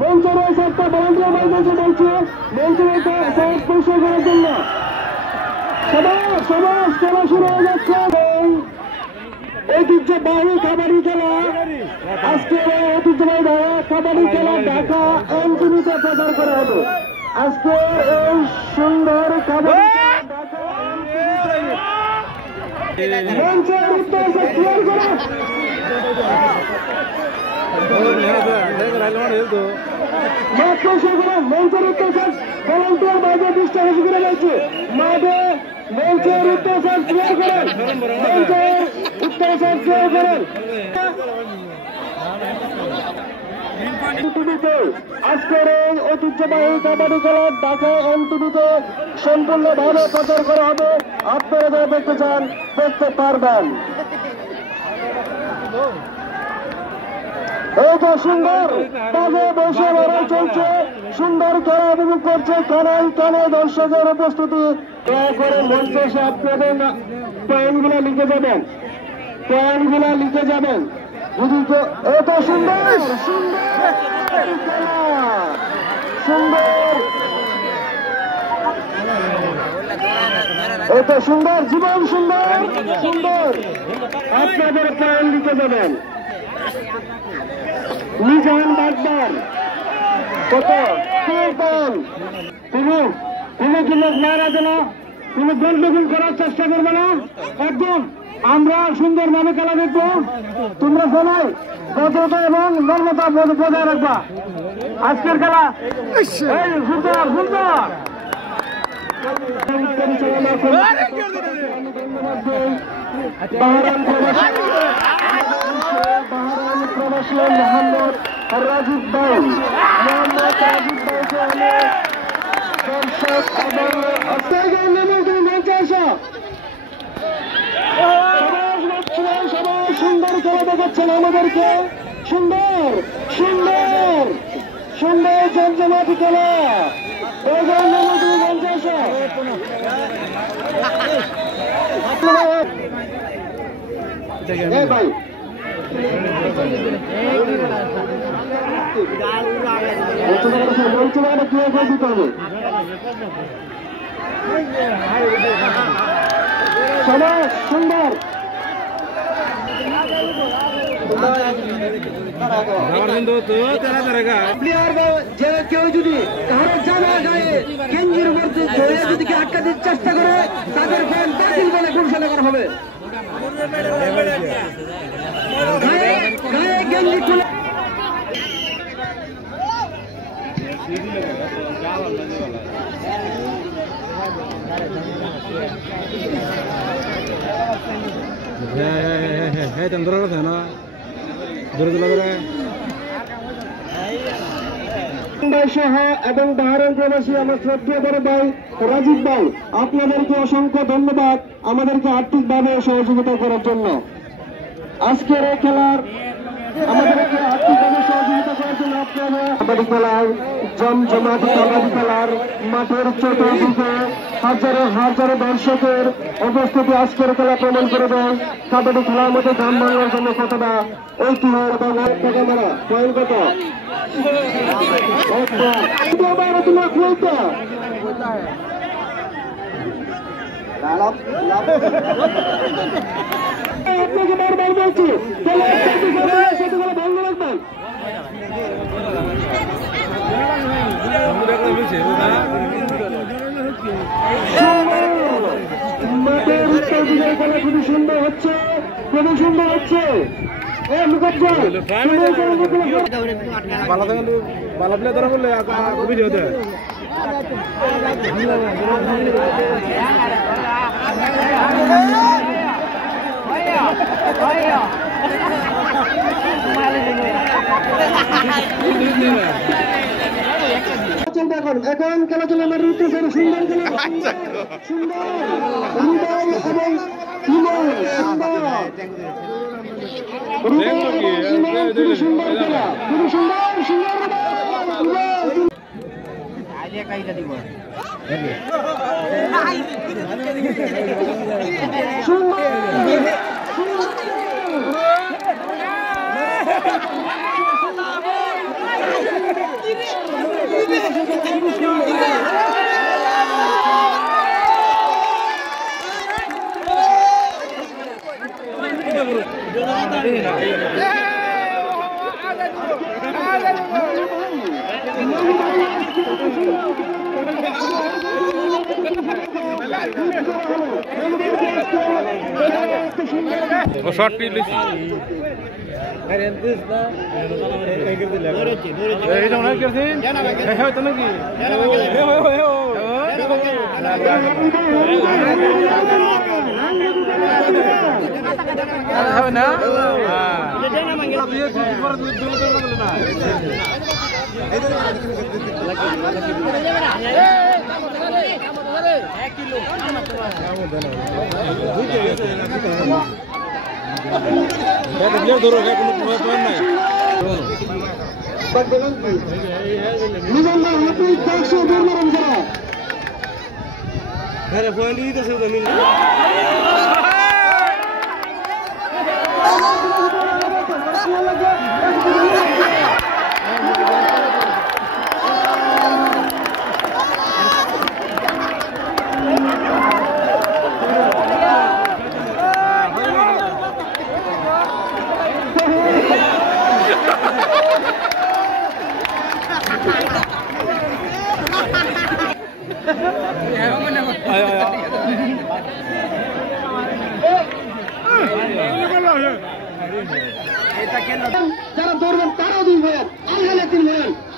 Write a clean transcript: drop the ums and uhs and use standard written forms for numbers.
মঞ্চের একটা ভলান্টিয়ার বলছে মঞ্চের পরিষ্কার করার জন্য সমাজ খেলা শুরু হয়ে যাচ্ছে। ঐতিহ্যবাহী কাবাডি খেলা আজকে ঐতিহ্যবাহী কাবাডি খেলা ঢাকা এমটিভিতে প্রচার করা হবে। আজকে এই সুন্দর কাবাডি মঞ্চের উদ্দেশ্যে ক্লিয়ার করে মঞ্চের উদ্দেশ্যে ভলান্টিয়ার বাইরে দৃষ্টি করে যাচ্ছে মাঠে মঞ্চের উদ্দেশ্যে ক্লিয়ার করেন মঞ্চের উদ্দেশ্যে ক্লিয়ার করেন। আজকের এই ঐতিহ্যবাহী কাবাডি খেলা ঢাকা এমটিভিতে সম্পূর্ণভাবে প্রচার করা হবে। আপনারা যারা দেখতে চান দেখতে পারবেন। এই যে সুন্দর বাজে বসে লড়াই চলছে, সুন্দর খেলা উপভোগ করছে কানে দর্শকের উপস্থিতি। দয়া করে মঞ্চে এসে আপনাদের পয়েন্টগুলো লিখে যাবেন, যদি এত সুন্দর এত সুন্দর জীবন সুন্দর আপনাদের পয়েন্ট লিখে যাবেন। নিজান ডাক্তার কত তুমি কিন্তু মারা গেল, তুমি গোলবেগুল করার চেষ্টা করবে না। একদম আমরা সুন্দরভাবে খেলা দেখবো, তোমরা সবাই ভদ্রতা এবং নর্মতা বজায় রাখবা। আজকের খেলা সুন্দর মোহাম্মদ রাজীব ভাই দর্শক সবাই সুন্দর খেলা দেখাচ্ছেন আমাদেরকে, সুন্দর জমজমাটি খেলা ভাই দিতে হবে। সমাজ সুন্দর কেউ যদি কারো জানা গায়ে গেঞ্জির উপর যদি আটকা দিতে চেষ্টা করে তাদের ফ্যান বাতিল বলে ঘোষণা করা হবে। গায়ে গেঞ্জি খুলে সহ এবং বাহারান প্রবাসী আমার শ্রদ্ধেয় বড় ভাই রাজীব ভাই, আপনাদেরকে অসংখ্য ধন্যবাদ আমাদেরকে আর্থিকভাবে সহযোগিতা করার জন্য। আজকের এই খেলার আমাদেরকে আর্থিকভাবে সহযোগিতা করার জন্য আপনারা কাবাডি খেলায় জমজমাট কাবাডি খেলার মাঠের চতুর্দিকে হাজারো দর্শকের উপস্থিতি আজকের খেলা প্রমাণ করে দেয়। কাবাডি খেলার মধ্যে দাম ভাঙার জন্য কতটা ঐতিহ্য এবং ক্যামেরা পয়েন্ট কত আপনাকে বারবার বলছি ভালো রাখবেন। মাঠের উত্তর দিকের খেলা খুবই সুন্দর হচ্ছে। এখন খেলা চলে আমার সুন্দর সুন্দর খেলা খুবই সুন্দর শর্ট পিলিস না যারা দৌড়বেন তারাও 2 ভাইয়ের আর হলে 3 ভাইয়ের